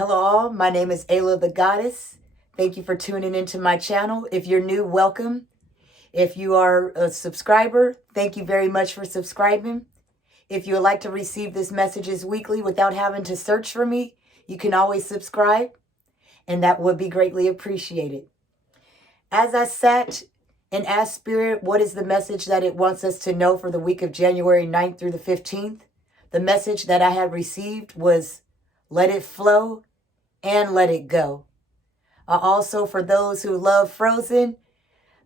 Hello all, my name is Ayla the Goddess. Thank you for tuning into my channel. If you're new, welcome. If you are a subscriber, thank you very much for subscribing. If you would like to receive these messages weekly without having to search for me, you can always subscribe, and that would be greatly appreciated. As I sat and asked Spirit, what is the message that it wants us to know for the week of January 9th through the 15th? The message that I had received was, let it flow and let it go. Also, for those who love Frozen,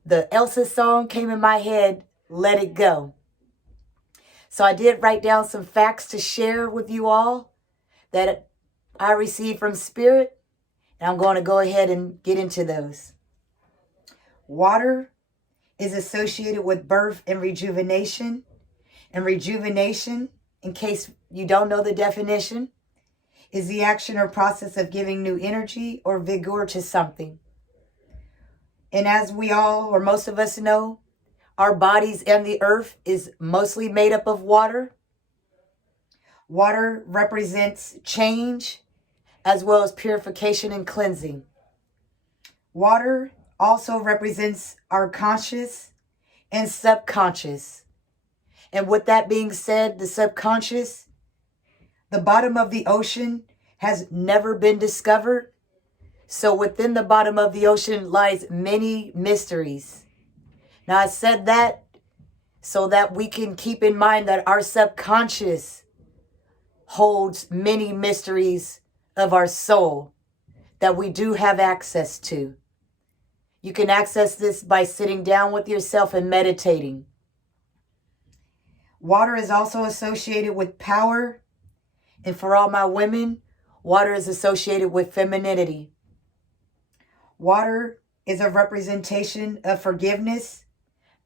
the Elsa song came in my head, let it go. So I did write down some facts to share with you all that I received from Spirit, and I'm going to go ahead and get into those. Water is associated with birth and rejuvenation. And rejuvenation, in case you don't know the definition, is the action or process of giving new energy or vigor to something. And as we all, or most of us know, our bodies and the earth is mostly made up of water. Water represents change as well as purification and cleansing. Water also represents our conscious and subconscious. And with that being said, the subconscious, the bottom of the ocean has never been discovered. So within the bottom of the ocean lies many mysteries. Now I said that so that we can keep in mind that our subconscious holds many mysteries of our soul that we do have access to. You can access this by sitting down with yourself and meditating. Water is also associated with power. And for all my women, water is associated with femininity. Water is a representation of forgiveness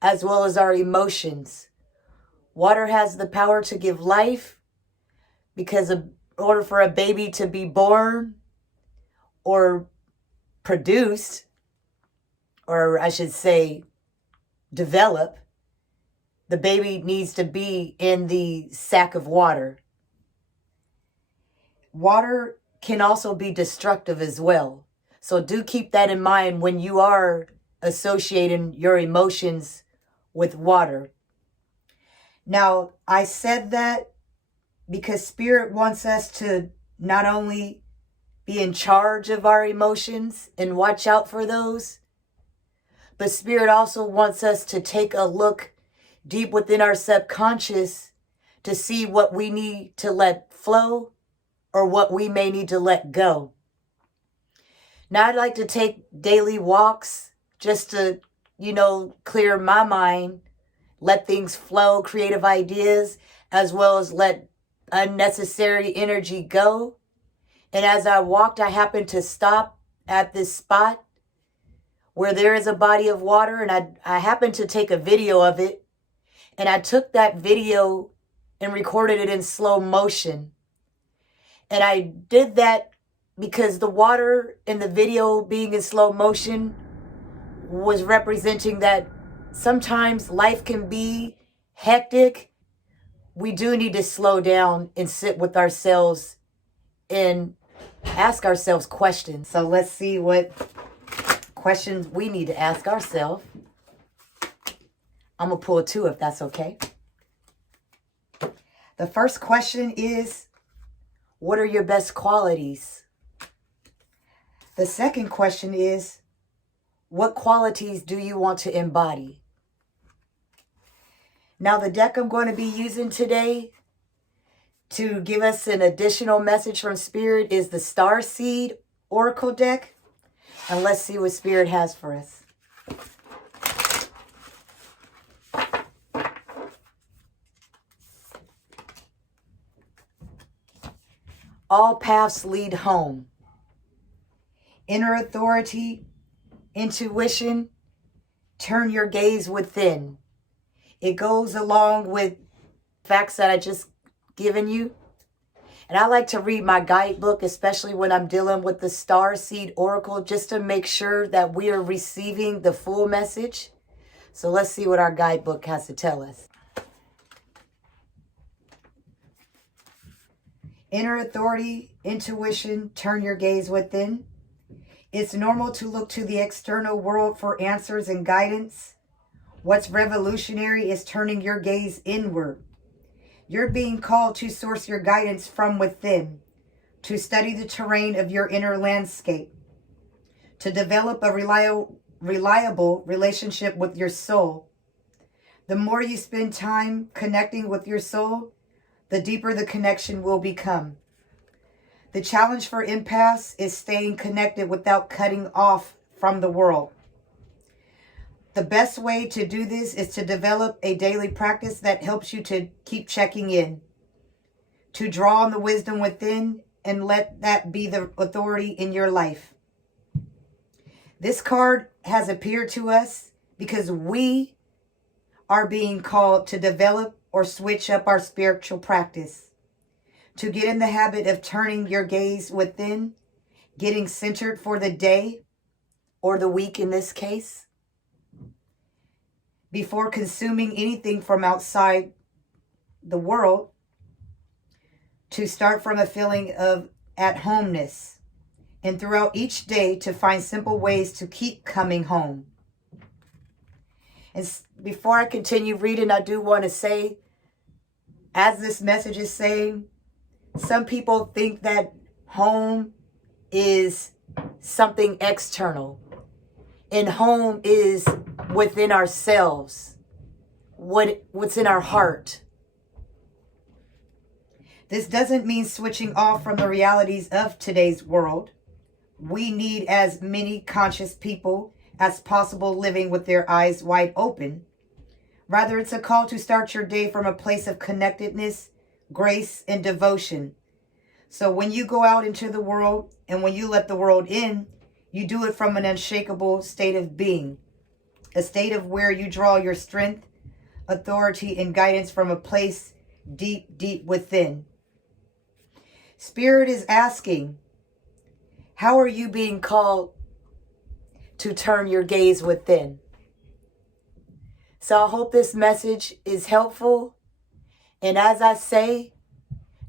as well as our emotions. Water has the power to give life because in order for a baby to be born or produced, or I should say develop, the baby needs to be in the sack of water. Water can also be destructive as well. So do keep that in mind when you are associating your emotions with water. Now, I said that because Spirit wants us to not only be in charge of our emotions and watch out for those, but Spirit also wants us to take a look deep within our subconscious to see what we need to let flow or what we may need to let go. Now, I'd like to take daily walks just to, clear my mind, let things flow, creative ideas, as well as let unnecessary energy go. And as I walked, I happened to stop at this spot where there is a body of water, and I happened to take a video of it. And I took that video and recorded it in slow motion. And I did that because the water in the video being in slow motion was representing that sometimes life can be hectic. We do need to slow down and sit with ourselves and ask ourselves questions. So let's see what questions we need to ask ourselves. I'm going to pull two if that's okay. The first question is, what are your best qualities? The second question is, what qualities do you want to embody? Now, the deck I'm going to be using today to give us an additional message from Spirit is the Star Seed Oracle deck. And let's see what Spirit has for us. All paths lead home. Inner authority, intuition, turn your gaze within. It goes along with facts that I just given you. And I like to read my guidebook, especially when I'm dealing with the Star Seed Oracle, just to make sure that we are receiving the full message. So let's see what our guidebook has to tell us. Inner authority, intuition, turn your gaze within. It's normal to look to the external world for answers and guidance. What's revolutionary is turning your gaze inward. You're being called to source your guidance from within, to study the terrain of your inner landscape, to develop a reliable relationship with your soul. The more you spend time connecting with your soul, the deeper the connection will become. The challenge for empaths is staying connected without cutting off from the world. The best way to do this is to develop a daily practice that helps you to keep checking in, to draw on the wisdom within and let that be the authority in your life. This card has appeared to us because we are being called to develop or switch up our spiritual practice, to get in the habit of turning your gaze within, getting centered for the day or the week in this case, before consuming anything from outside the world, to start from a feeling of at-homeness, and throughout each day to find simple ways to keep coming home. And before I continue reading, I do want to say, as this message is saying, some people think that home is something external, and home is within ourselves, what's in our heart. This doesn't mean switching off from the realities of today's world. We need as many conscious people as possible living with their eyes wide open. Rather, it's a call to start your day from a place of connectedness, grace, and devotion. So when you go out into the world and when you let the world in, you do it from an unshakable state of being, a state of where you draw your strength, authority, and guidance from a place deep, deep within. Spirit is asking, how are you being called to turn your gaze within? So I hope this message is helpful. And as I say,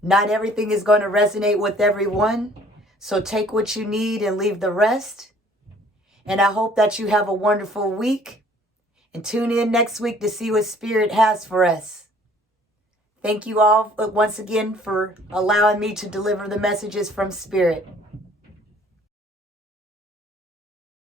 not everything is going to resonate with everyone. So take what you need and leave the rest. And I hope that you have a wonderful week. And tune in next week to see what Spirit has for us. Thank you all once again for allowing me to deliver the messages from Spirit.